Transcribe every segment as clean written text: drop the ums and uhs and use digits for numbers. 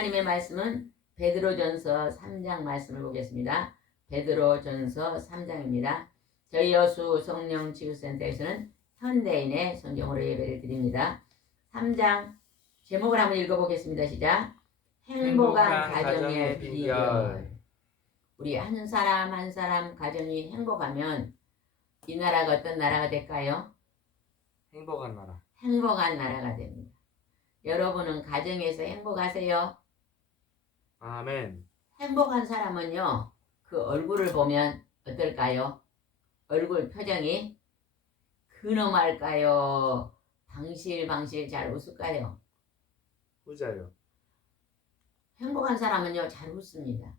하나님의 말씀은 베드로전서 3장 말씀을 보겠습니다. 베드로전서 3장입니다. 저희 여수 성령 치유센터에서는 현대인의 성경으로 예배를 드립니다. 3장 제목을 한번 읽어보겠습니다. 시작. 행복한 가정의 비결. 우리 한 사람 한 사람 가정이 행복하면 이 나라가 어떤 나라가 될까요? 행복한 나라. 행복한 나라가 됩니다. 여러분은 가정에서 행복하세요? 아멘. 행복한 사람은요, 그 얼굴을 보면 어떨까요? 얼굴 표정이 근엄할까요? 방실방실 잘 웃을까요? 후자요. 행복한 사람은요, 잘 웃습니다.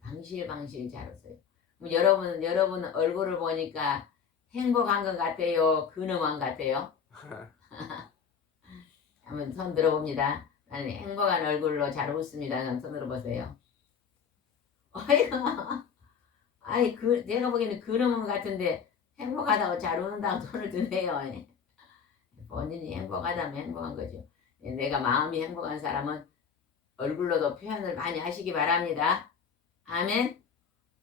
방실방실 잘 웃어요. 그럼 여러분 얼굴을 보니까 행복한 것 같아요? 근엄한 것 같아요? 한번 손 들어봅니다. 나는 행복한 얼굴로 잘 웃습니다. 한번 손 들어보세요. 어이구, 아이 내가 보기에는 근엄한 것 같은데 행복하다고 잘 웃는다고 손을 드네요. 본인이 행복하다면 행복한 거죠. 내가 마음이 행복한 사람은 얼굴로도 표현을 많이 하시기 바랍니다. 아멘.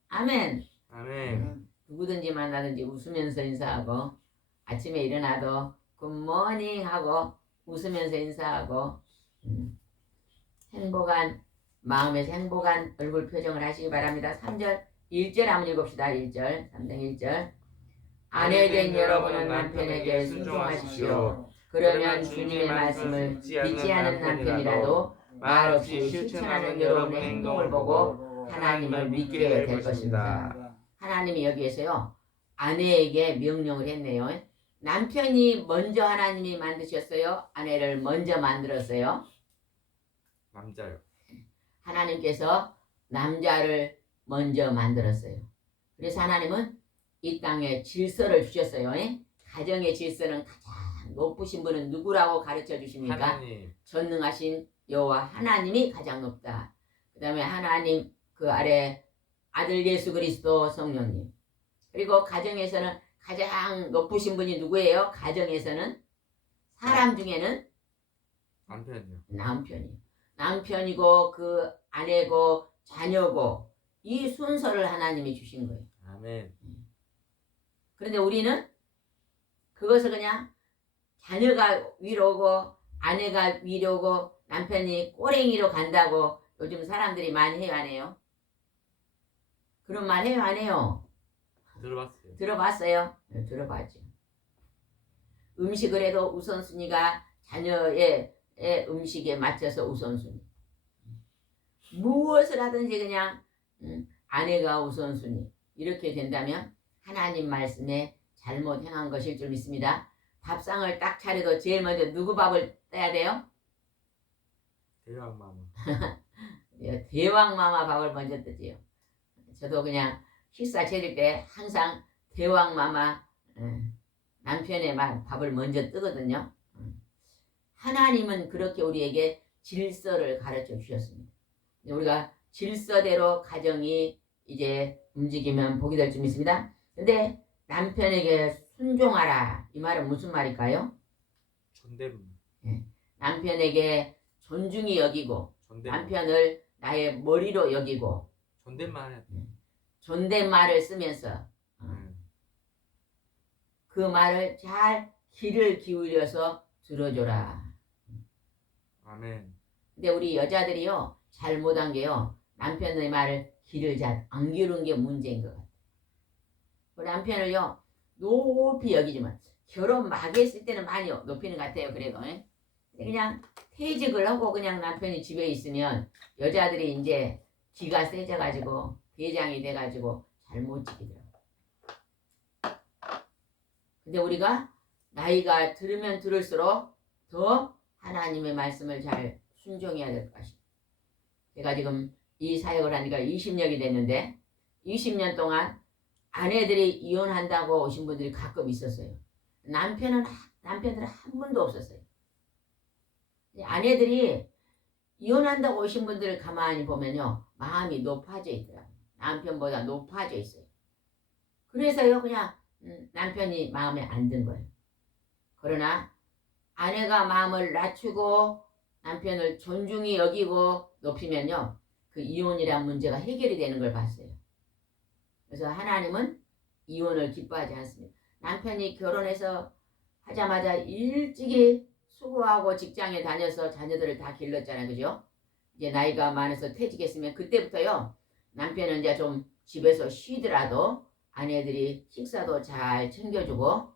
아멘. 아멘. 누구든지 만나든지 웃으면서 인사하고 아침에 일어나도 굿모닝 하고 웃으면서 인사하고 행복한 마음에서 행복한 얼굴 표정을 하시기 바랍니다. 3절 1절 한번 읽읍시다. 1절 3장 1절 아내된 여러분은 남편에게 순종하십시오. 그러면 주님의 말씀을 믿지 않은 남편이라도 말없이 실천하는 여러분의 행동을 보고 하나님을 믿게 될 것입니다. 하나님이 여기에서요 아내에게 명령을 했네요. 남편이 먼저 하나님이 만드셨어요? 아내를 먼저 만들었어요? 남자요. 하나님께서 남자를 먼저 만들었어요. 그래서 하나님은 이 땅에 질서를 주셨어요. 가정의 질서는 가장 높으신 분은 누구라고 가르쳐 주십니까? 하나님. 전능하신 여호와 하나님이 가장 높다. 그 다음에 하나님 그 아래 아들 예수 그리스도 성령님. 그리고 가정에서는 가장 높으신 분이 누구예요? 가정에서는 사람 중에는 남편이요. 남편이고 그 아내고 자녀고 이 순서를 하나님이 주신 거예요. 아멘. 그런데 우리는 그것을 그냥 자녀가 위로고 아내가 위로고 남편이 꼬랭이로 간다고 요즘 사람들이 많이 해요, 안 해요? 그런 말 해요, 안 해요? 들어봤어요. 들어봤어요? 네, 들어봤죠. 음식을 해도 우선순위가 자녀의 음식에 맞춰서 우선순위. 무엇을 하든지 그냥 아내가 우선순위. 이렇게 된다면 하나님 말씀에 잘못 행한 것일 줄 믿습니다. 밥상을 딱 차려도 제일 먼저 누구 밥을 떼야 돼요? 대왕마마. 대왕마마 밥을 먼저 뜨지요. 저도 그냥 식사 차릴 때 항상 대왕마마 남편의 밥을 먼저 뜨거든요. 하나님은 그렇게 우리에게 질서를 가르쳐 주셨습니다. 우리가 질서대로 가정이 이제 움직이면 복이 될 줄 믿습니다. 근데 남편에게 순종하라. 이 말은 무슨 말일까요? 존댓말. 남편에게 존중히 여기고 존댓말. 남편을 나의 머리로 여기고 존댓말 해야 돼. 존댓말을 쓰면서 그 말을 잘 귀를 기울여서 들어줘라. 아멘. 근데 우리 여자들이요 잘못한 게요 남편의 말을 귀를 잘 안 기울인 게 문제인 것 같아요. 우리 남편을요 높이 여기지만 결혼 막 했을 때는 많이 높이는 것 같아요. 그래도 그냥 퇴직을 하고 그냥 남편이 집에 있으면 여자들이 이제 기가 세져가지고 대장이 돼가지고 잘 못 지키더라고요. 근데 우리가 나이가 들으면 들을수록 더 하나님의 말씀을 잘 순종해야 될 것입니다. 제가 지금 이 사역을 하니까 20년이 됐는데 20년 동안 아내들이 이혼한다고 오신 분들이 가끔 있었어요. 남편들은 한 분도 없었어요. 아내들이 이혼한다고 오신 분들을 가만히 보면요 마음이 높아져 있더라고요. 남편보다 높아져 있어요. 그래서요 그냥 남편이 마음에 안 든 거예요. 그러나 아내가 마음을 낮추고 남편을 존중히 여기고 높이면요 그 이혼이란 문제가 해결이 되는 걸 봤어요. 그래서 하나님은 이혼을 기뻐하지 않습니다. 남편이 결혼해서 하자마자 일찍이 수고하고 직장에 다녀서 자녀들을 다 길렀잖아요. 그죠? 이제 나이가 많아서 퇴직했으면 그때부터요 남편은 이제 좀 집에서 쉬더라도 아내들이 식사도 잘 챙겨주고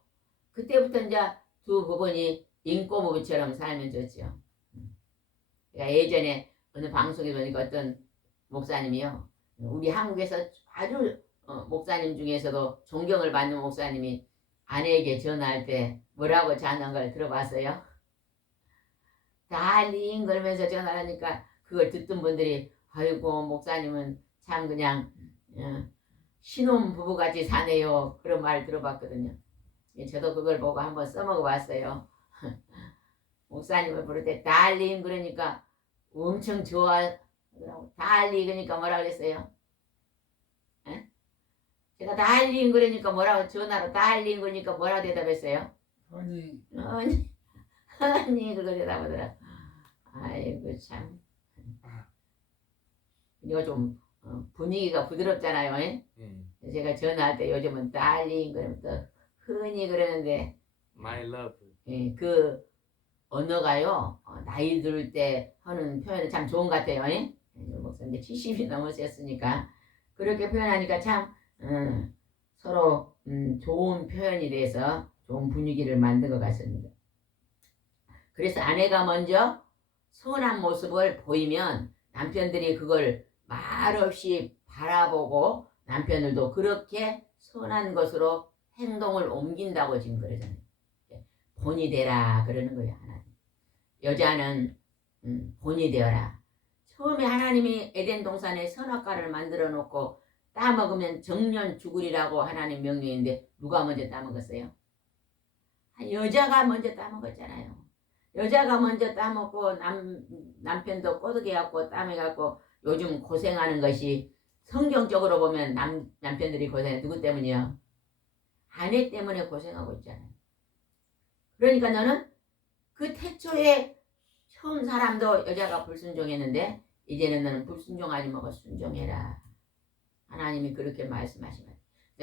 그때부터 이제 두 부부니 인꼬부부처럼 살면 좋죠. 그러니까 예전에 어느 방송에 보니까 어떤 목사님이요 우리 한국에서 아주 목사님 중에서도 존경을 받는 목사님이 아내에게 전화할 때 뭐라고 전화한 걸 들어봤어요? 달링 그러면서 전화하니까 그걸 듣던 분들이 아이고 목사님은 참 그냥 신혼 부부같이 사네요. 그런 말 들어봤거든요. 저도 그걸 보고 한번 써먹어 봤어요. 목사님을 부를 때 달링 그러니까 엄청 좋아. 달링 그러니까 뭐라 그랬어요? 제가 달링 그러니까 뭐라고 전화로 달링 그러니까 뭐라 대답했어요? 아니 아니 그거 대답하더라. 아이고 참 이거 좀 분위기가 부드럽잖아요. 제가 전화할 때 요즘은 달링 그러면 또 흔히 그러는데 My love. 그 언어가요 나이 들 때 하는 표현은 참 좋은 것 같아요. 목사님 70이 넘으셨으니까 그렇게 표현하니까 참 서로 좋은 표현이 돼서 좋은 분위기를 만든 것 같습니다. 그래서 아내가 먼저 선한 모습을 보이면 남편들이 그걸 말없이 바라보고 남편들도 그렇게 선한 것으로 행동을 옮긴다고 지금 그러잖아요. 본이 되라 그러는 거예요. 하나님. 여자는 본이 되어라. 처음에 하나님이 에덴 동산에 선악과를 만들어 놓고 따먹으면 정년 죽으리라고 하나님 명령인데 누가 먼저 따먹었어요? 여자가 먼저 따먹었잖아요. 여자가 먼저 따먹고 남편도 꼬드게 갖고 따먹어갖고 요즘 고생하는 것이 성경적으로 보면 남편들이 고생해. 누구 때문이요? 아내 때문에 고생하고 있잖아요. 그러니까 너는 그 태초에 처음 사람도 여자가 불순종했는데 이제는 너는 불순종하지 말고 순종해라. 하나님이 그렇게 말씀하시면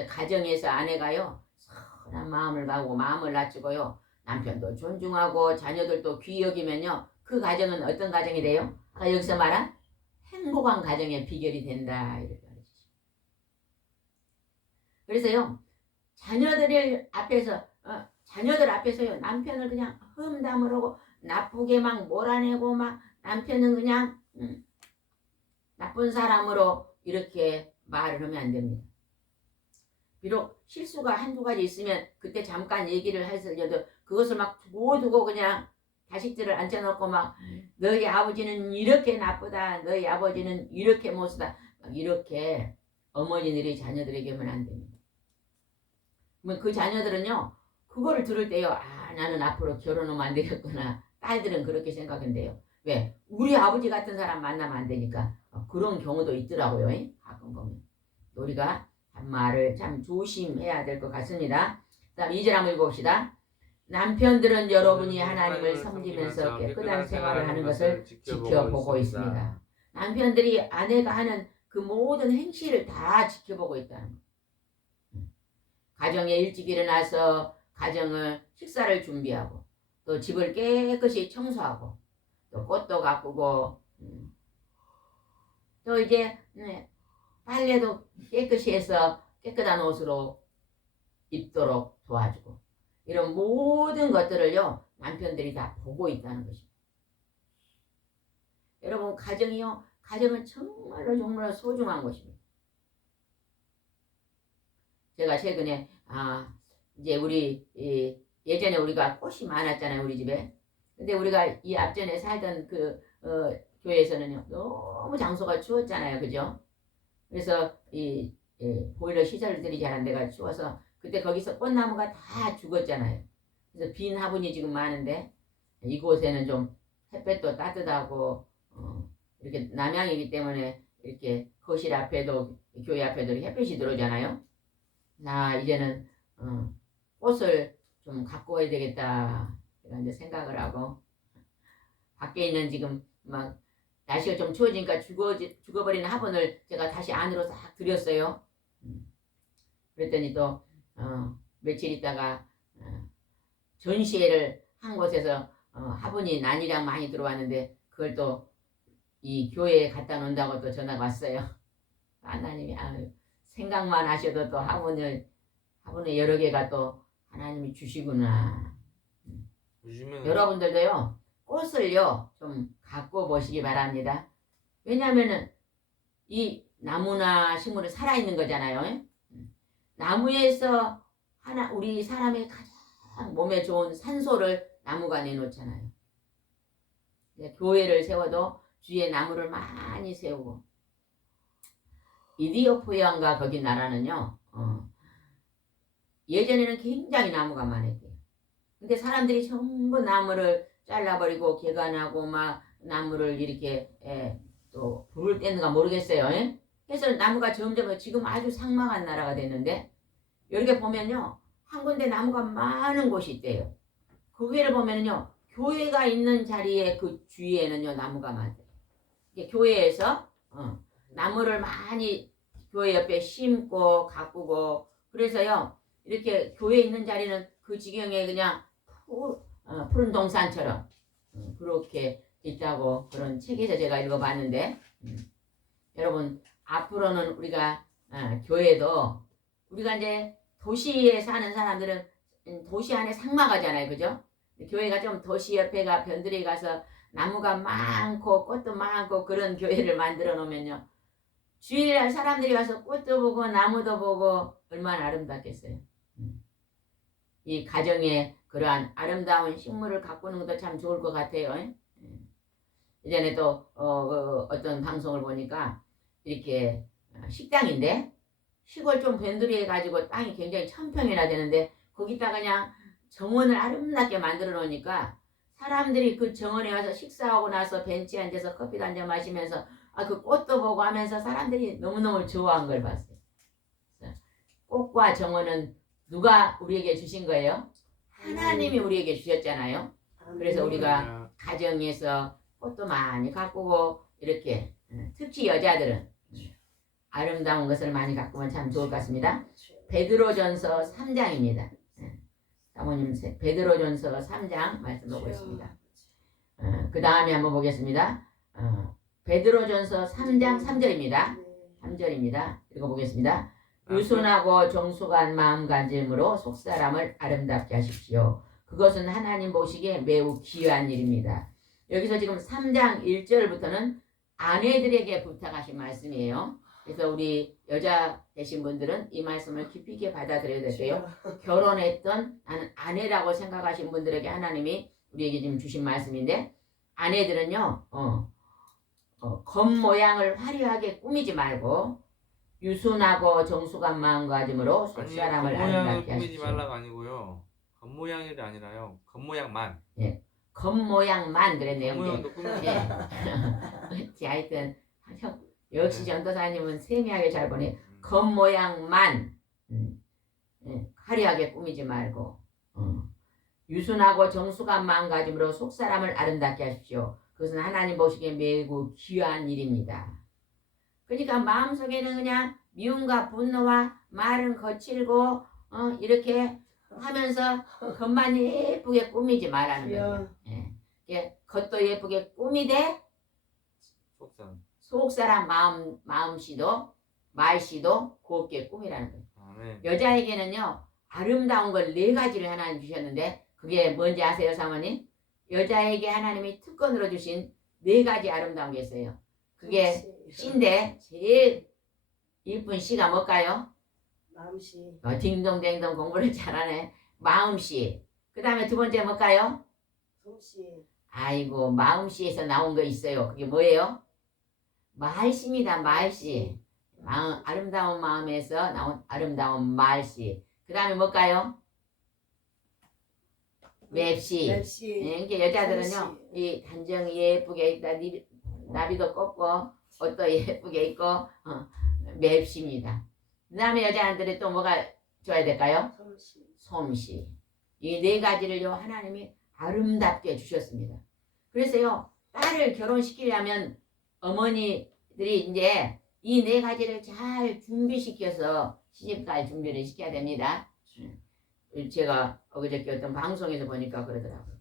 가정에서 아내가요 선한 마음을 가고 마음을 낮추고요 남편도 존중하고 자녀들도 귀히 여기면요 그 가정은 어떤 가정이 돼요? 아까 여기서 말한 행복한 가정의 비결이 된다 이렇게 말해주시죠. 그래서요 자녀들 앞에서요 남편을 그냥 험담을 하고 나쁘게 막 몰아내고 막 남편은 그냥 나쁜 사람으로 이렇게 말을 하면 안 됩니다. 비록 실수가 한두 가지 있으면 그때 잠깐 얘기를 해서라도 그것을 막 두고 그냥 자식들을 앉혀놓고 막 너희 아버지는 이렇게 나쁘다 너희 아버지는 이렇게 못쓰다 이렇게 어머니들이 자녀들에게 하면 안 됩니다. 그러면 그 자녀들은요 그 그거를 들을 때요. 아, 나는 앞으로 결혼하면 안 되겠구나. 딸들은 그렇게 생각한대요. 왜? 우리 아버지 같은 사람 만나면 안 되니까. 그런 경우도 있더라고요. 가끔 보면. 우리가 참 말을 참 조심해야 될 것 같습니다. 다음 2절 한번 읽어봅시다. 남편들은 여러분이 하나님을 섬기면서 깨끗한 생활을 하는 것을 지켜보고 있습니다. 남편들이 아내가 하는 그 모든 행실을 다 지켜보고 있다는 거예요. 가정에 일찍 일어나서 가정을 식사를 준비하고 또 집을 깨끗이 청소하고 또 꽃도 가꾸고 또 이제 빨래도 깨끗이 해서 깨끗한 옷으로 입도록 도와주고 이런 모든 것들을요 남편들이 다 보고 있다는 것입니다. 여러분 가정은 정말로 소중한 것입니다. 제가 최근에 이제 우리 예전에 우리가 꽃이 많았잖아요 우리 집에. 근데 우리가 이 앞전에 살던 그 교회에서는요 너무 장소가 추웠잖아요, 그죠? 그래서 이 보일러 시설들이 잘 안 돼가 추워서 그때 거기서 꽃나무가 다 죽었잖아요. 그래서 빈 화분이 지금 많은데 이곳에는 좀 햇볕도 따뜻하고 이렇게 남향이기 때문에 이렇게 거실 앞에도 교회 앞에도 햇볕이 들어오잖아요. 나 이제는 꽃을 좀 갖고 와야 되겠다 제가 이제 생각을 하고 밖에 있는 지금 막 날씨가 좀 추워지니까 죽어버리는 화분을 제가 다시 안으로 싹 들였어요. 그랬더니 또 며칠 있다가 전시회를 한 곳에서 화분이 난이랑 많이 들어왔는데 그걸 또 이 교회에 갖다 놓는다고 또 전화가 왔어요. 하나님이 생각만 하셔도 또 화분에 여러 개가 또 하나님이 주시구나. 여러분들도요 꽃을요 좀 갖고 보시기 바랍니다. 왜냐하면은 이 나무나 식물은 살아있는 거잖아요. 나무에서 우리 사람의 가장 몸에 좋은 산소를 나무가 내놓잖아요. 교회를 세워도 주위에 나무를 많이 세우고 이디오피아인가 거기 나라는요 예전에는 굉장히 나무가 많았대요. 근데 사람들이 전부 나무를 잘라버리고 개간하고 막 나무를 이렇게 또 불을 떼는가 모르겠어요. 그래서 나무가 점점 지금 아주 상막한 나라가 됐는데 여기 보면요 한 군데 나무가 많은 곳이 있대요. 거기를 보면요 교회가 있는 자리에 그 주위에는요 나무가 많대요. 교회에서 나무를 많이 교회 옆에 심고 가꾸고 그래서요 이렇게 교회 있는 자리는 그 지경에 그냥 푸른 동산처럼 그렇게 있다고 그런 책에서 제가 읽어봤는데 여러분 앞으로는 우리가 교회도 우리가 이제 도시에 사는 사람들은 도시 안에 상막하잖아요, 그죠? 교회가 좀 도시 옆에가 변들이 가서 나무가 많고 꽃도 많고 그런 교회를 만들어 놓으면요 주일날 사람들이 와서 꽃도 보고 나무도 보고 얼마나 아름답겠어요. 이 가정에 그러한 아름다운 식물을 가꾸는 것도 참 좋을 것 같아요. 예전에 또 어떤 방송을 보니까 이렇게 식당인데 시골 좀 변두리 해가지고 땅이 굉장히 1000평이나 되는데 거기다가 그냥 정원을 아름답게 만들어 놓으니까 사람들이 그 정원에 와서 식사하고 나서 벤치에 앉아서 커피도 한잔 마시면서 그 꽃도 보고 하면서 사람들이 너무너무 좋아한 걸 봤어요. 꽃과 정원은 누가 우리에게 주신 거예요? 하나님이 우리에게 주셨잖아요. 그래서 우리가 가정에서 꽃도 많이 가꾸고 이렇게 특히 여자들은 아름다운 것을 많이 가꾸면 참 좋을 것 같습니다. 베드로전서 3장입니다. 사모님 베드로전서 3장 말씀 보고 있습니다. 그 다음에 한번 보겠습니다. 베드로전서 3장 3절입니다. 3절입니다. 읽어보겠습니다. 유순하고 정숙한 마음가짐으로 속사람을 아름답게 하십시오. 그것은 하나님 보시기에 매우 귀한 일입니다. 여기서 지금 3장 1절부터는 아내들에게 부탁하신 말씀이에요. 그래서 우리 여자 되신 분들은 이 말씀을 깊이 있게 받아들여야 되고요. 결혼했던 나는 아내라고 생각하신 분들에게 하나님이 우리에게 지금 주신 말씀인데 아내들은요 겉모양을 화려하게 꾸미지 말고 유순하고 정숙한 마음가짐으로 속사람을 아름답게 꾸미지 하십시오. 말라가 아니고요. 겉모양이 아니라요. 겉모양만. 겉모양만 그랬네요. 겉모양도 꾸미죠. 예. 하여튼 역시 전도사님은 세미하게 잘 보네. 겉모양만 화려하게 꾸미지 말고 유순하고 정숙한 마음가짐으로 속사람을 아름답게 하십시오. 그것은 하나님 보시기에 매우 귀한 일입니다. 그러니까 마음속에는 그냥 미움과 분노와 말은 거칠고 이렇게 하면서 겉만 예쁘게 꾸미지 말라는 거예요. 예. 겉도 예쁘게 꾸미되 속상. 속사람 마음씨도 말씨도 곱게 꾸미라는 거예요. 아멘. 여자에게는요 아름다운 걸 4가지를 하나님 주셨는데 그게 뭔지 아세요, 사모님? 여자에게 하나님이 특권으로 주신 4가지 아름다운 게 있어요. 그게 씨인데 제일 이쁜 씨가 뭘까요? 마음씨. 딩동댕동 공부를 잘하네. 마음씨. 그 다음에 2번째 뭘까요? 솜씨. 아이고 마음씨에서 나온 거 있어요. 그게 뭐예요? 말씨입니다. 말씨. 아름다운 마음에서 나온 아름다운 말씨. 그 다음에 뭘까요? 맵씨. 맵씨. 이게 여자들은요 이 단정히 예쁘게 있다 나비도 꺾고 옷도 예쁘게 입고 맵씨입니다. 그 다음에 여자들이 또 뭐가 줘야 될까요? 솜씨. 솜씨. 이 4가지를요 하나님이 아름답게 주셨습니다. 그래서요 딸을 결혼시키려면 어머니들이 이제 이 4가지를 잘 준비시켜서 시집갈 준비를 시켜야 됩니다. 제가 어저께 어떤 방송에서 보니까 그러더라고요.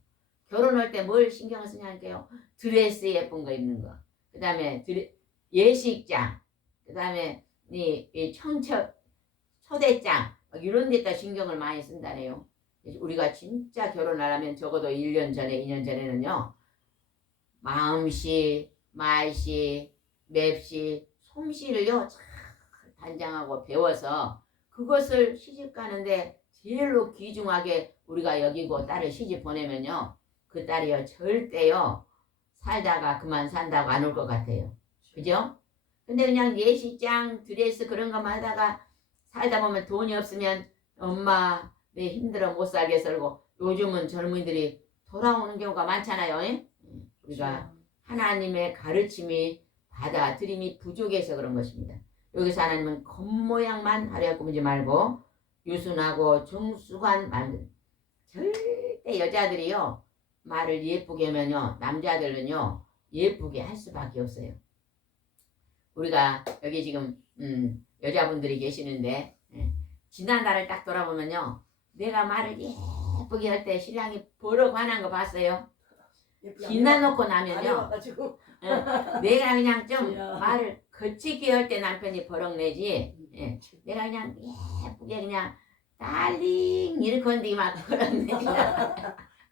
결혼할 때 뭘 신경을 쓰냐니까요. 드레스 예쁜 거 입는 거. 그 다음에 예식장. 그 다음에 이 청첩 초대장 이런 데다 신경을 많이 쓴다네요. 우리가 진짜 결혼하려면 적어도 1년 전에 2년 전에는요. 마음씨, 말씨, 맵씨, 솜씨를요 잘 단장하고 배워서 그것을 시집 가는데 제일로 귀중하게 우리가 여기고 딸을 시집 보내면요. 그 딸이요 절대요 살다가 그만 산다고 안 올 것 같아요. 그죠? 근데 그냥 예식장 드레스 그런 것만 하다가 살다 보면 돈이 없으면 엄마 내 힘들어 못 살게 살고 요즘은 젊은이들이 돌아오는 경우가 많잖아요. 우리가 하나님의 가르침이 받아들임이 부족해서 그런 것입니다. 여기서 하나님은 겉모양만 하려 꾸미지 말고 유순하고 정숙한 말. 절대 여자들이요 말을 예쁘게 하면요 남자들은요 예쁘게 할 수밖에 없어요. 우리가 여기 지금 여자분들이 계시는데 지난달을 딱 돌아보면요 내가 말을 예쁘게 할 때 신랑이 버럭 화난 거 봤어요? 지나놓고 나면요 내가 그냥 좀 말을 거칠게 할 때 남편이 버럭 내지 내가 그냥 예쁘게 그냥 달링 이렇게 한데 막 버럭 내잖아.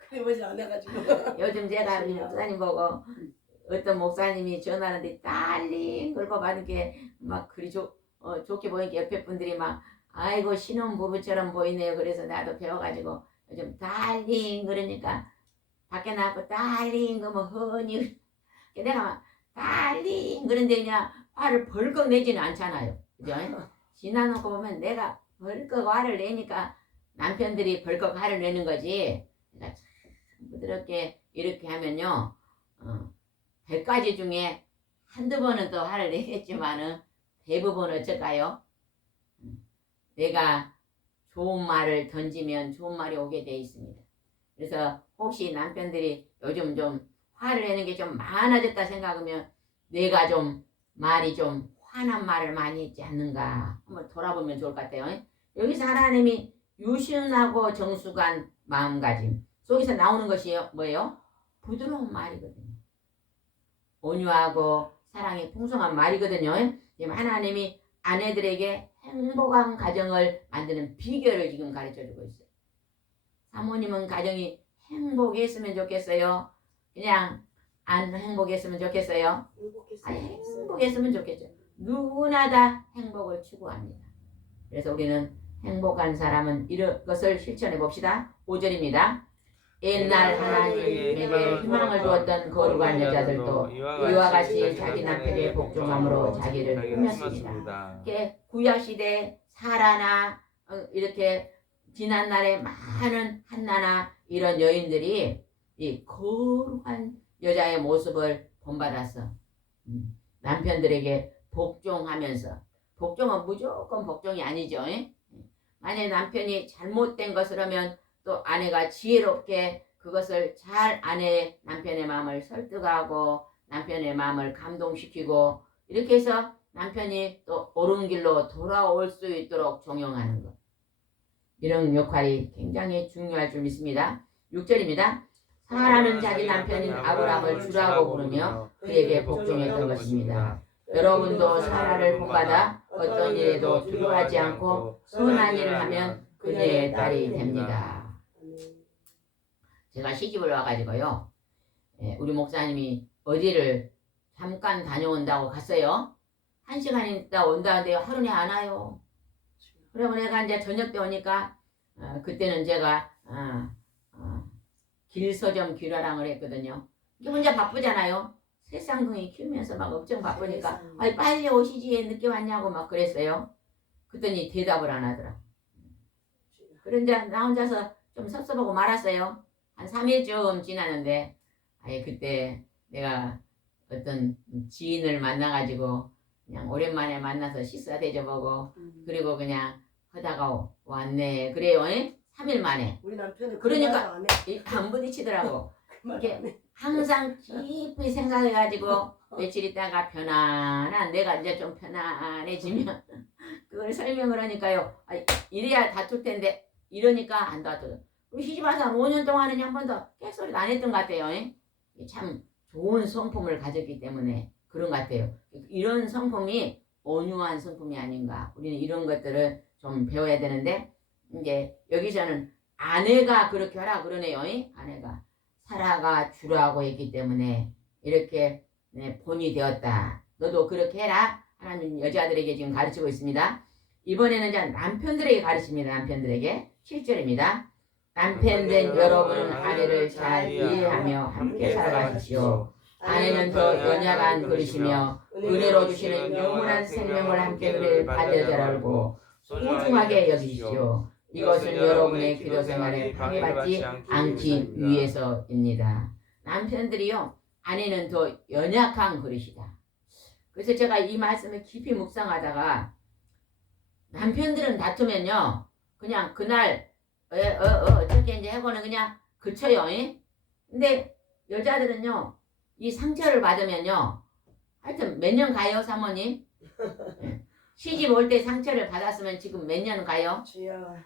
그래 뭐지 안 해가지고. 요즘 제가 우리 목사님 보고 어떤 목사님이 전화하는데 달링 그러고 받으니까 막 그리 좋게 보니까 옆에 분들이 막 아이고 신혼부부처럼 보이네요. 그래서 나도 배워가지고 요즘 달링 그러니까 밖에 나가고 달링 그러면 허니 내가 막 달링 그런데 그냥 화를 벌컥 내지는 않잖아요. 그죠? 지나놓고 보면 내가 벌컥 화를 내니까 남편들이 벌컥 화를 내는 거지. 그러니까 참 부드럽게 이렇게 하면요 100가지 중에 한두 번은 또 화를 내겠지만은 대부분 어쩔까요? 내가 좋은 말을 던지면 좋은 말이 오게 돼 있습니다. 그래서 혹시 남편들이 요즘 좀 화를 내는 게 좀 많아졌다 생각하면 내가 좀 말이 좀 화난 말을 많이 했지 않는가 한번 돌아보면 좋을 것 같아요. 여기서 하나님이 유순하고 정숙한 마음가짐 속에서 나오는 것이 뭐예요? 부드러운 말이거든요. 온유하고 사랑이 풍성한 말이거든요. 지금 하나님이 아내들에게 행복한 가정을 만드는 비결을 지금 가르쳐주고 있어요. 사모님은 가정이 행복했으면 좋겠어요? 그냥 안 행복했으면 좋겠어요? 행복했으면 좋겠죠. 누구나 다 행복을 추구합니다. 그래서 우리는 행복한 사람은 이런 것을 실천해 봅시다. 5절입니다. 옛날 하나님에게 희망을 주었던 거룩한 여자들도 이와 같이 자기 남편의 복종함으로 자기를 꾸몄습니다. 이렇게 구약시대 사라나 이렇게 지난날에 많은 한나나 이런 여인들이 이 거룩한 여자의 모습을 본받았어. 남편들에게 복종하면서, 복종은 무조건 복종이 아니죠. 만약에 남편이 잘못된 것을 하면 또 아내가 지혜롭게 그것을 잘 남편의 마음을 설득하고 남편의 마음을 감동시키고 이렇게 해서 남편이 또 옳은 길로 돌아올 수 있도록 종용하는 것. 이런 역할이 굉장히 중요할 줄 믿습니다. 6절입니다. 사라는 자기 남편인 아브라함을 주라고 부르며 그에게 복종했던 것입니다. 여러분도 사라를 본받아 어떤 일에도 두려워하지 않고 선한 일을 하면 그녀의 딸이 됩니다. 제가 시집을 와가지고요. 우리 목사님이 어디를 잠깐 다녀온다고 갔어요. 1시간 있다 온다는데 하루에 안 와요. 그러고 내가 이제 저녁 때 오니까 그때는 제가 길서점 길화랑을 했거든요. 이게 혼자 바쁘잖아요. 새 쌍둥이 키우면서 막 엄청 바쁘니까 아이 빨리 오시지 늦게 왔냐고 막 그랬어요. 그랬더니 대답을 안 하더라. 그래 이제 나 혼자서 좀 섭섭하고 말았어요. 한 3일쯤 지났는데 그때 내가 어떤 지인을 만나가지고 그냥 오랜만에 만나서 식사 대접하고 그리고 그냥 하다가 왔네. 그래요. 3일 만에. 우리 남편은 그러니까 안 부딪히더라고. 이게 항상 깊이 생각해가지고 며칠 있다가 편안한 내가 이제 좀 편안해지면 그걸 설명을 하니까요. 이래야 다툴 텐데 이러니까 안 다투요. 우리 시집와서 한 5년 동안은 한 번도 깨소리도 안 했던 것 같아요. 참 좋은 성품을 가졌기 때문에 그런 것 같아요. 이런 성품이 온유한 성품이 아닌가. 우리는 이런 것들을 좀 배워야 되는데 이제 여기서는 아내가 그렇게 하라 그러네요. 아내가 사라가 주라고 했기 때문에 이렇게 본이 되었다. 너도 그렇게 해라. 하나님 여자들에게 지금 가르치고 있습니다. 이번에는 이제 남편들에게 가르칩니다. 남편들에게 7절입니다. 남편 된 여러분은 아내를 잘 이해하며 함께 살아가십시오. 아내는 더 연약한 그릇이며 은혜로 주시는 영원한 생명을 함께 누릴 받여자 알고 소중하게 여기십시오. 이것은 여러분의 기도 생활에 방해받지 않기 위해서입니다. 남편들이요, 아내는 더 연약한 그릇이다. 그래서 제가 이 말씀을 깊이 묵상하다가 남편들은 다투면요, 그냥 그날 어떻게 이제 하고는 그냥 그쳐요. 근데 여자들은요, 이 상처를 받으면요, 하여튼 몇 년 가요, 사모님? 시집 올 때 상처를 받았으면 지금 몇 년 가요?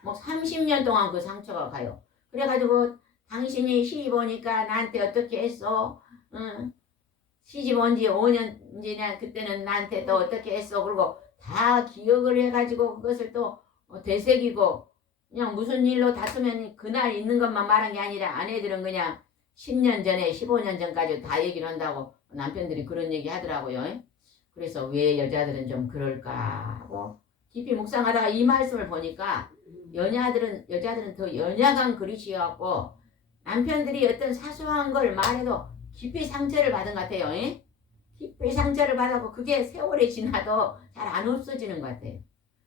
뭐 30년 동안 그 상처가 가요. 그래가지고 당신이 시집 오니까 나한테 어떻게 했어? 시집 온 지 5년 지나 그때는 나한테 또 어떻게 했어? 그리고 다 기억을 해가지고 그것을 또 되새기고 그냥 무슨 일로 다투면 그날 있는 것만 말한 게 아니라 아내들은 그냥 10년 전에 15년 전까지 다 얘기를 한다고 남편들이 그런 얘기 하더라고요. 그래서 왜 여자들은 좀 그럴까 하고 깊이 묵상하다가 이 말씀을 보니까 여자들은 더 연약한 그릇이었고 남편들이 어떤 사소한 걸 말해도 깊이 상처를 받은 것 같아요. 깊이 상처를 받았고 그게 세월이 지나도 잘 안 없어지는 것 같아요.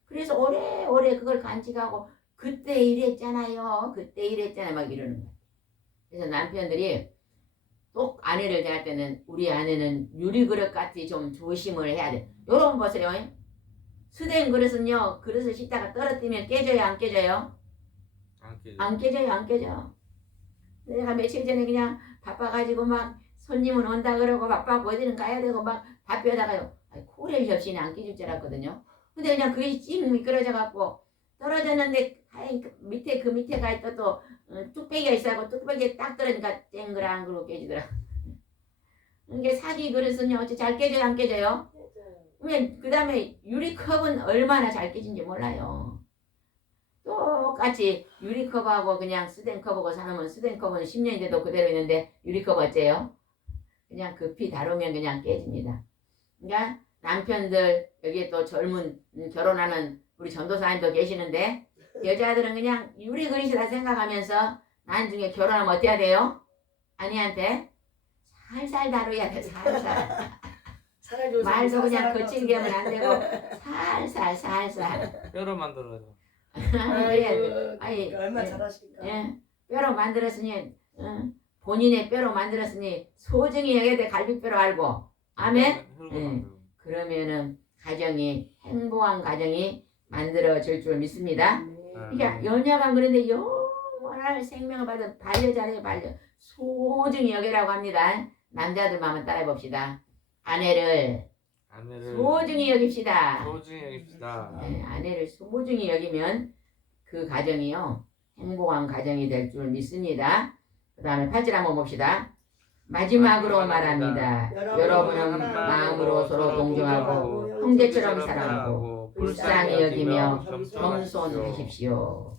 그래서 오래오래 그걸 간직하고 그때 이랬잖아요. 그때 이랬잖아요. 막 이러는 거예요. 그래서 남편들이 꼭 아내를 대할 때는 우리 아내는 유리그릇 같이 좀 조심을 해야 돼. 요런 거 보세요. 스된 그릇은요. 그릇을 씻다가 떨어뜨리면 깨져요? 안 깨져요? 안 깨져요? 안 깨져. 내가 며칠 전에 그냥 바빠가지고 막 손님은 온다 그러고 바빠고 어디는 가야 되고 막 바쁘다가요. 코레일 접시는 안 깨질 줄 알았거든요. 근데 그냥 그게 찡 미끄러져 갖고 떨어졌는데 밑에 그 밑에가 있다 또 뚝배기가 있어갖고 뚝배기에 딱 떨어지니까 쨍그랑 그러고 깨지더라. 이게 사기 그릇은요 어째 잘 깨져요? 안 깨져요? 그 다음에 유리컵은 얼마나 잘 깨진지 몰라요. 똑같이 유리컵하고 그냥 스텐컵하고 사놓으면 스텐컵은 10년이 돼도 그대로 있는데 유리컵 어째요? 그냥 급히 다루면 그냥 깨집니다. 그러니까 남편들 여기에 또 젊은 결혼하는 우리 전도사님도 계시는데 여자들은 그냥 유리 그릇이다 생각하면서 나중에 결혼하면 어때야 돼요? 아내한테 살살 다뤄야 돼. 살살. 말도 그냥 거칠게 하면 안 되고 살살. 뼈로 만들어요. 아이고, 아이, 얼마나 예. 잘하실까. 예, 뼈로 만들었으니 본인의 뼈로 만들었으니 소중히 여겨야 돼. 갈비뼈로 알고. 아멘. 흐르고 예. 나고요. 그러면은 가정이 행복한 가정이 만들어질 줄 믿습니다. 그러니까 연약한 그런데 영원한 생명을 받은 반려자래요. 반려 소중히 여기라고 합니다. 남자들만 한번 따라해 봅시다. 아내를 아내를 소중히 여깁시다. 소중히 여깁시다. 네, 아내를 소중히 여기면 그 가정이요 행복한 가정이 될 줄 믿습니다. 그 다음에 8절 한번 봅시다. 마지막으로 말합니다. 여러분은 마음으로 서로 동정하고 형제처럼 사랑하고 불쌍히 여기며 겸손하십시오.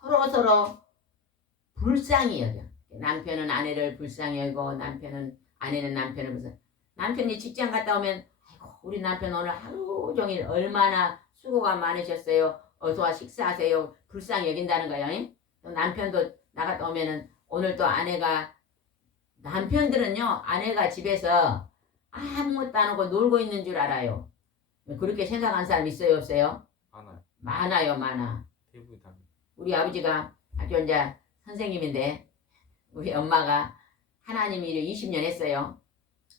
서로 불쌍히 여겨. 남편은 아내를 불쌍히 여기고 아내는 남편을 불쌍히. 남편이 직장 갔다 오면 아이고 우리 남편 오늘 하루 종일 얼마나 수고가 많으셨어요. 어서와 식사하세요. 불쌍히 여긴다는 거예요. 또 남편도 나갔다 오면은 오늘 또 남편들은요 아내가 집에서 아무것도 안 하고 놀고 있는 줄 알아요. 그렇게 생각하는 사람 있어요 없어요? 많아요. 많아. 대부분 다. 우리 아버지가 학교 이제 선생님인데 우리 엄마가 하나님 일을 20년 했어요.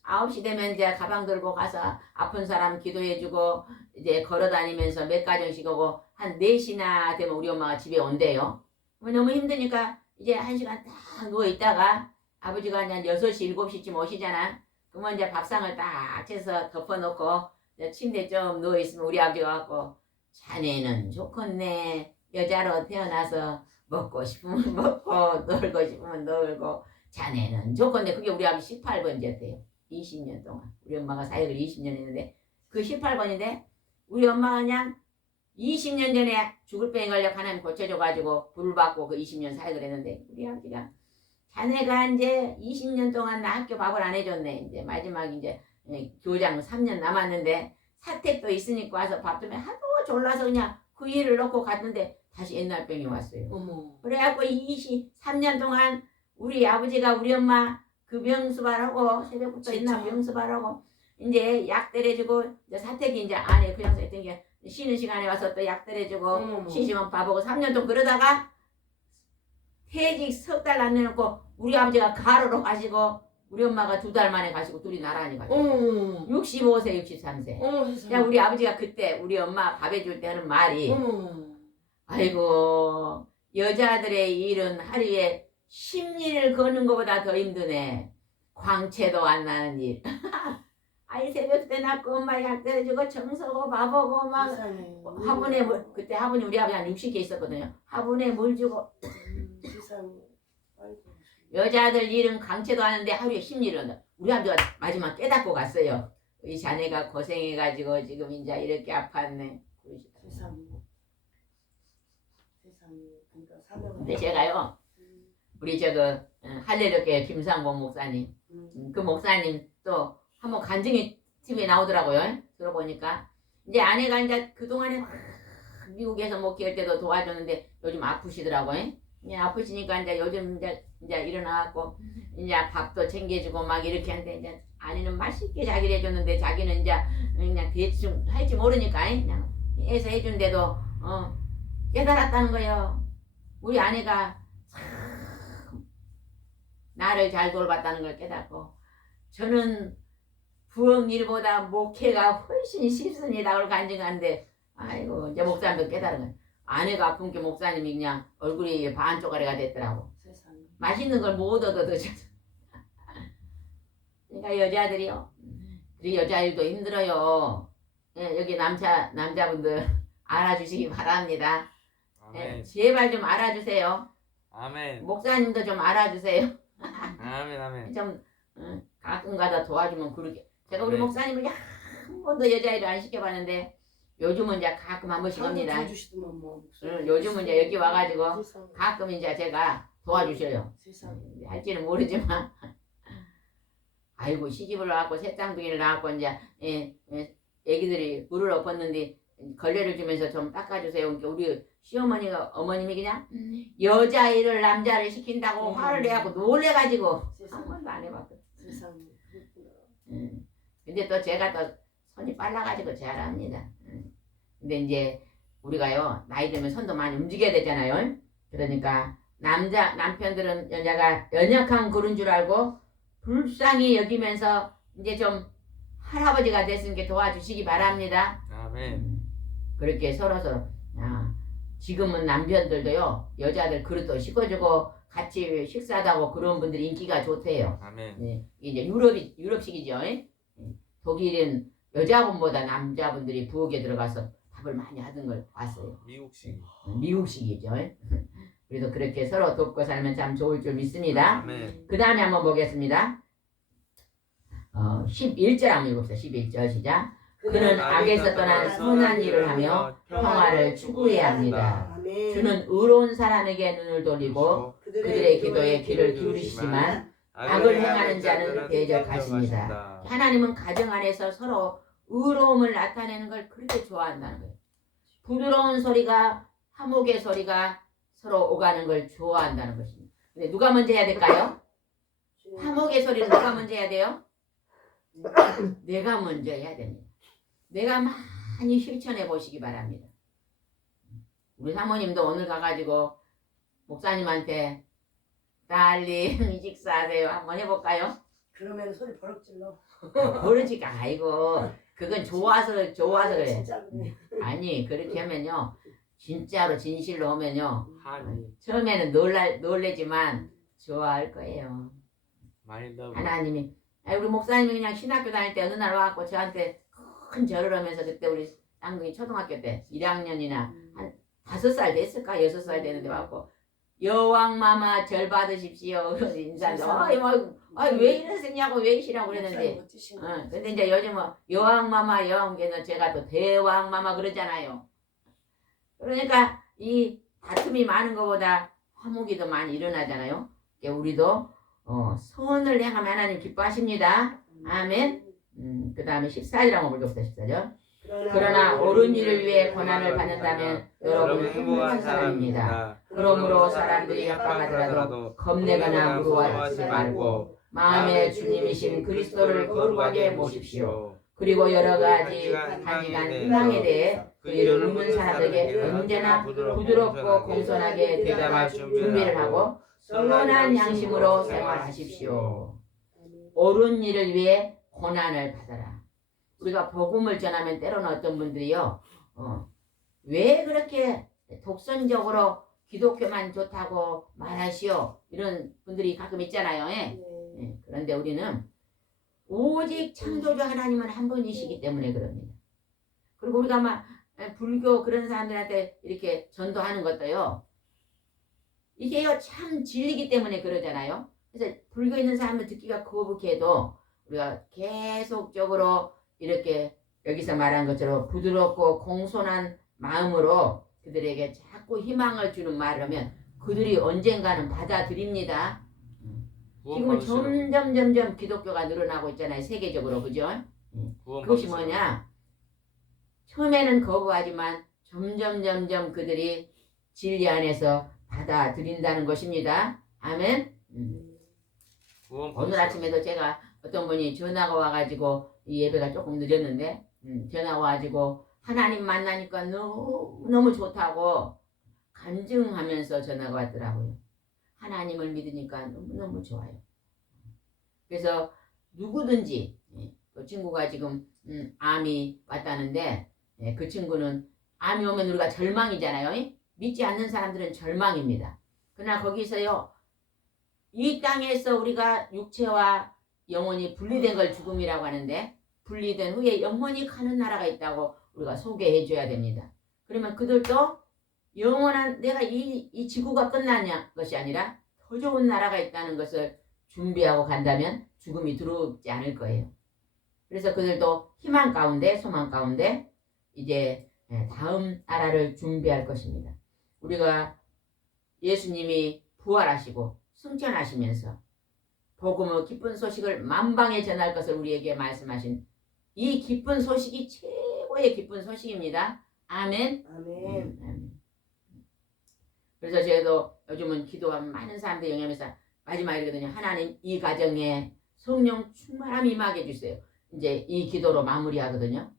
9시 되면 이제 가방 들고 가서 아픈 사람 기도해주고 이제 걸어다니면서 몇 가정씩 오고 한 4시나 되면 우리 엄마가 집에 온대요. 너무 힘드니까 이제 1시간 딱 누워있다가 아버지가 이제 6시, 7시쯤 오시잖아. 그러면 이제 밥상을 딱 채서 덮어놓고 이제 침대에 좀 누워있으면 우리 아버지가 갖고 자네는 좋겠네. 여자로 태어나서 먹고 싶으면 먹고 놀고 싶으면 놀고 자네는 좋겠네. 그게 우리 아버지 18번째였대요. 20년 동안. 우리 엄마가 사역을 20년 했는데 그 18번인데 우리 엄마가 그냥 20년 전에 죽을 병에 걸려 하나님 고쳐줘가지고 불을 받고 그 20년 사역을 했는데 우리 아버지가 자네가 이제 20년 동안 나 학교 밥을 안 해줬네. 이제 마지막 이제 교장 3년 남았는데 사택도 있으니까 와서 밥 좀 해. 하도 졸라서 그냥 그 일을 놓고 갔는데 다시 옛날 병이 왔어요. 어머. 그래갖고 23년 동안 우리 아버지가 우리 엄마 그 명수발하고 새벽부터 진짜? 있나 명수발하고 이제 약 때려주고 이제 사택이 이제 안에 그 양서 있던 게 쉬는 시간에 와서 또 약 때려주고 어머머. 쉬시면 밥하고 3년 동안 그러다가 퇴직 석 달 안 내놓고 우리 아버지가 가로로 가시고 우리 엄마가 2달 만에 가시고 둘이 나란히 가시고 어머. 65세 63세 어머 세상에. 야 우리 아버지가 그때 우리 엄마 밥 해줄 때 하는 말이 어머. 아이고 여자들의 일은 하루에 10일을 거는 것보다 더 힘드네. 광채도 안 나는 일. 아이 새벽 때 낳고 엄마 약 때려주고 청소고 밥하고 막 세상에. 화분에 그때 화분이 우리 아버지 한 60개 있었거든요. 화분에 물 주고 세상에. 아이고. 여자들 일은 광채도 하는데 하루에 10일을 한다. 우리 아버지가 마지막 깨닫고 갔어요. 이 자네가 고생해가지고 지금 이제 이렇게 아팠네. 세상에. 세상에. 그러니까 사명을. 근데 제가요 우리 할례교회 김상봉 목사님 그 목사님 또 한번 간증이 TV에 나오더라고요. 들어보니까 이제 아내가 이제 그동안에 막 미국에서 목회할 때도 도와줬는데 요즘 아프시더라고요. 이제 아프시니까 이제 요즘 이제 일어나갖고 이제 밥도 챙겨주고 막 이렇게 하는데 이제 아내는 맛있게 자기를 해줬는데 자기는 이제 그냥 대충 할지 모르니까 그냥 해서 해준데도 깨달았다는 거예요. 우리 아내가 참 나를 잘 돌봤다는 걸 깨닫고 저는 부엌 일보다 목회가 훨씬 쉽습니다. 그걸 간증하는데 아이고 이제 목사님도 깨달은 거예요. 아내가 아픈 게 목사님이 그냥 얼굴이 반 쪼가리가 됐더라고. 세상에. 맛있는 걸 못 얻어 드셔서. 그러니까 여자들이요. 우리 여자 일도 힘들어요. 예, 여기 남자분들 알아주시기 바랍니다. 아멘. 예, 제발 좀 알아주세요. 아멘. 목사님도 좀 알아주세요. 아멘. 아멘. 좀 가끔가다 도와주면 그러게. 제가 우리 아멘. 목사님을 한 번도 여자 일을 안 시켜봤는데 요즘은 이제 가끔 한 번씩 합니다. 해주시더만 뭐. 요즘은 이제 여기 와가지고 세상에. 가끔 이제 제가 도와주셔요. 세상에. 할지는 모르지만 아이고 시집을 나왔고 새 쌍둥이를 낳았고 이제 애기들이 물을 엎었는데 걸레를 주면서 좀 닦아주세요. 그러니까 우리 시어머니가 어머님이 그냥 여자 일을 남자를 시킨다고 화를 내갖고 놀래가지고 한 세상에. 번도 안 해봤거든. 세상에. 그렇구나. 근데 또 제가 또 손이 빨라가지고 잘합니다. 근데 이제 우리가요 나이 들면 손도 많이 움직여야 되잖아요. 그러니까 남편들은 여자가 연약한 그런 줄 알고 불쌍히 여기면서 이제 좀 할아버지가 됐으니까 도와주시기 바랍니다. 아멘. 그렇게 서로 지금은 남편들도요 여자들 그릇도 씻어주고 같이 식사도 하고 그런 분들이 인기가 좋대요. 아멘. 예, 이제 유럽식이죠. 예? 독일은 여자분보다 남자분들이 부엌에 들어가서 밥을 많이 하던 걸 봤어요. 미국식. 미국식이죠. 예? 그래서 그렇게 서로 돕고 살면 참 좋을 줄 믿습니다. 아멘. 그 다음에 한번 보겠습니다. 11절 한번 읽읍시다. 11절 시작. 그는 악에서 떠난 선한 일을 하며 평화를 추구해야 합니다. 아멘. 주는 의로운 사람에게 눈을 돌리고 그들의 기도에 귀를 기울이시지만 악을 행하는 자는 대적하십니다. 하나님은 가정 안에서 서로 의로움을 나타내는 걸 그렇게 좋아한다는 거예요. 부드러운 소리가 화목의 소리가 서로 오가는 걸 좋아한다는 것입니다. 근데 누가 먼저 해야 될까요? 화목의 소리는 누가 먼저 해야 돼요? 내가 먼저 해야 됩니다. 내가 많이 실천해 보시기 바랍니다. 우리 사모님도 오늘 가가지고 목사님한테 달님 이직사하세요 한번 해볼까요? 그러면 소리 버럭 질러. 그러지가 아이고 그건 좋아서 그래. 진짜 그래. 아니 그렇게 하면요 진짜로 진실로 하면요 하니. 처음에는 놀래지만 좋아할 거예요. 많이 더. 하나님이 우리 목사님이 그냥 신학교 다닐 때 어느 날 와갖고 저한테 큰 절을 하면서 그때 우리 쌍둥이 초등학교 때 1학년이나 한 5살 됐을까 6살 되는데 와갖고 여왕마마 절 받으십시오. 그래서 인사하면서 왜 이러셨냐고 왜 이시라고 그랬는데 근데 이제 요즘은 여왕마마 여왕께서 제가 또 대왕마마 그러잖아요. 그러니까 이 다툼이 많은 것보다 화목이 더 많이 일어나잖아요. 우리도 선을 행하면 하나님 기뻐하십니다. 아멘. 그 다음에 14절 한번 볼게요. 14절. 그러나 옳은 일을 위해 고난을 받는다면 여러분은 행복한 사람입니다. 그러므로 사람들이 협박하더라도 겁내거나 무서워하지 말고 마음에 주님이신 그리스도를 거룩하게 모십시오. 그리고 여러 가지 가지간 희망에 대해 그 일을 묻는 사람들에게 언제나 부드럽고 공손하게 대답할 준비를 하고 선한 양심으로 생활하십시오. 옳은 일을 위해 고난을 받아라. 우리가 복음을 전하면 때로는 어떤 분들이요 왜 그렇게 독선적으로 기독교만 좋다고 말하시오 이런 분들이 가끔 있잖아요. 예. 그런데 우리는 오직 창조주 하나님은 한 분이시기 때문에 그럽니다. 그리고 우리가 막 불교 그런 사람들한테 이렇게 전도하는 것도요 이게요 참 진리기 때문에 그러잖아요. 그래서 불교 있는 사람을 듣기가 거북해도 우리가 계속적으로 이렇게 여기서 말한 것처럼 부드럽고 공손한 마음으로 그들에게 자꾸 희망을 주는 말을 하면 그들이 언젠가는 받아들입니다. 지금은 점점 기독교가 늘어나고 있잖아요. 세계적으로. 그죠? 그것이 뭐냐? 처음에는 거부하지만 점점 그들이 진리 안에서 받아들인다는 것입니다. 아멘. 오늘 아침에도 제가 어떤 분이 전화가 와가지고 이 예배가 조금 늦었는데 전화가 와가지고 하나님 만나니까 너무 좋다고 간증하면서 전화가 왔더라고요. 하나님을 믿으니까 너무 좋아요. 그래서 누구든지 그 친구가 지금 암이 왔다는데 그 친구는 암이 오면 우리가 절망이잖아요. 믿지 않는 사람들은 절망입니다. 그러나 거기서요 이 땅에서 우리가 육체와 영혼이 분리된 걸 죽음이라고 하는데 분리된 후에 영혼이 가는 나라가 있다고 우리가 소개해 줘야 됩니다. 그러면 그들도 영원한 내가 이 지구가 끝나냐 것이 아니라 더 좋은 나라가 있다는 것을 준비하고 간다면 죽음이 들어오지 않을 거예요. 그래서 그들도 희망 가운데 소망 가운데 이제 다음 나라를 준비할 것입니다. 우리가 예수님이 부활하시고 승천하시면서 복음의 기쁜 소식을 만방에 전할 것을 우리에게 말씀하신 이 기쁜 소식이 최고의 기쁜 소식입니다. 아멘. 아멘. 그래서 저희도 요즘은 기도하면 많은 사람들이 영향에서 마지막이거든요. 하나님 이 가정에 성령 충만함 임하게 해주세요. 이제 이 기도로 마무리하거든요.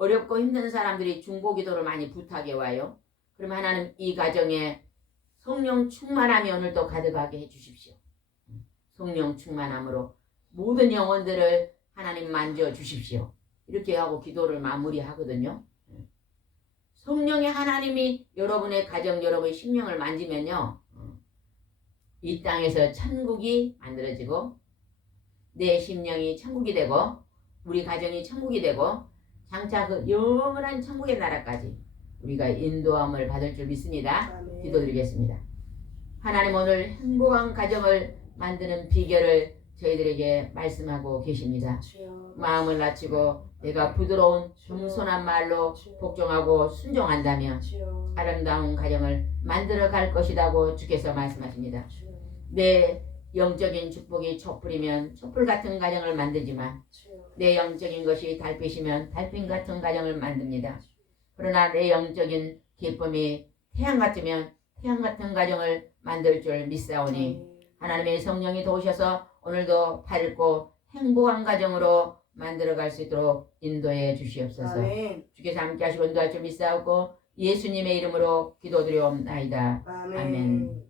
어렵고 힘든 사람들이 중보기도를 많이 부탁해 와요. 그럼 하나님 이 가정에 성령 충만함이 오늘도 가득하게 해주십시오. 성령 충만함으로 모든 영혼들을 하나님 만져주십시오. 이렇게 하고 기도를 마무리하거든요. 성령의 하나님이 여러분의 가정, 여러분의 심령을 만지면요, 이 땅에서 천국이 만들어지고 내 심령이 천국이 되고 우리 가정이 천국이 되고 장차 그 영원한 천국의 나라까지 우리가 인도함을 받을 줄 믿습니다. 아멘. 기도드리겠습니다. 하나님 오늘 행복한 가정을 만드는 비결을 저희들에게 말씀하고 계십니다. 주여. 마음을 낮추고 내가 부드러운 겸손한 말로 복종하고 순종한다면 주여. 아름다운 가정을 만들어 갈 것이라고 주께서 말씀하십니다. 주여. 내 영적인 축복이 촛불이면 촛불 같은 가정을 만들지만 주여. 내 영적인 것이 달빛이면 달빛 같은 가정을 만듭니다. 그러나 내 영적인 기쁨이 태양 같으면 태양 같은 가정을 만들 줄 믿사오니 하나님의 성령이 도우셔서 오늘도 밝고 행복한 가정으로 만들어갈 수 있도록 인도해 주시옵소서. 아멘. 주께서 함께 하시고 인도할 줄 믿사오고 예수님의 이름으로 기도드리옵나이다. 아멘. 아멘.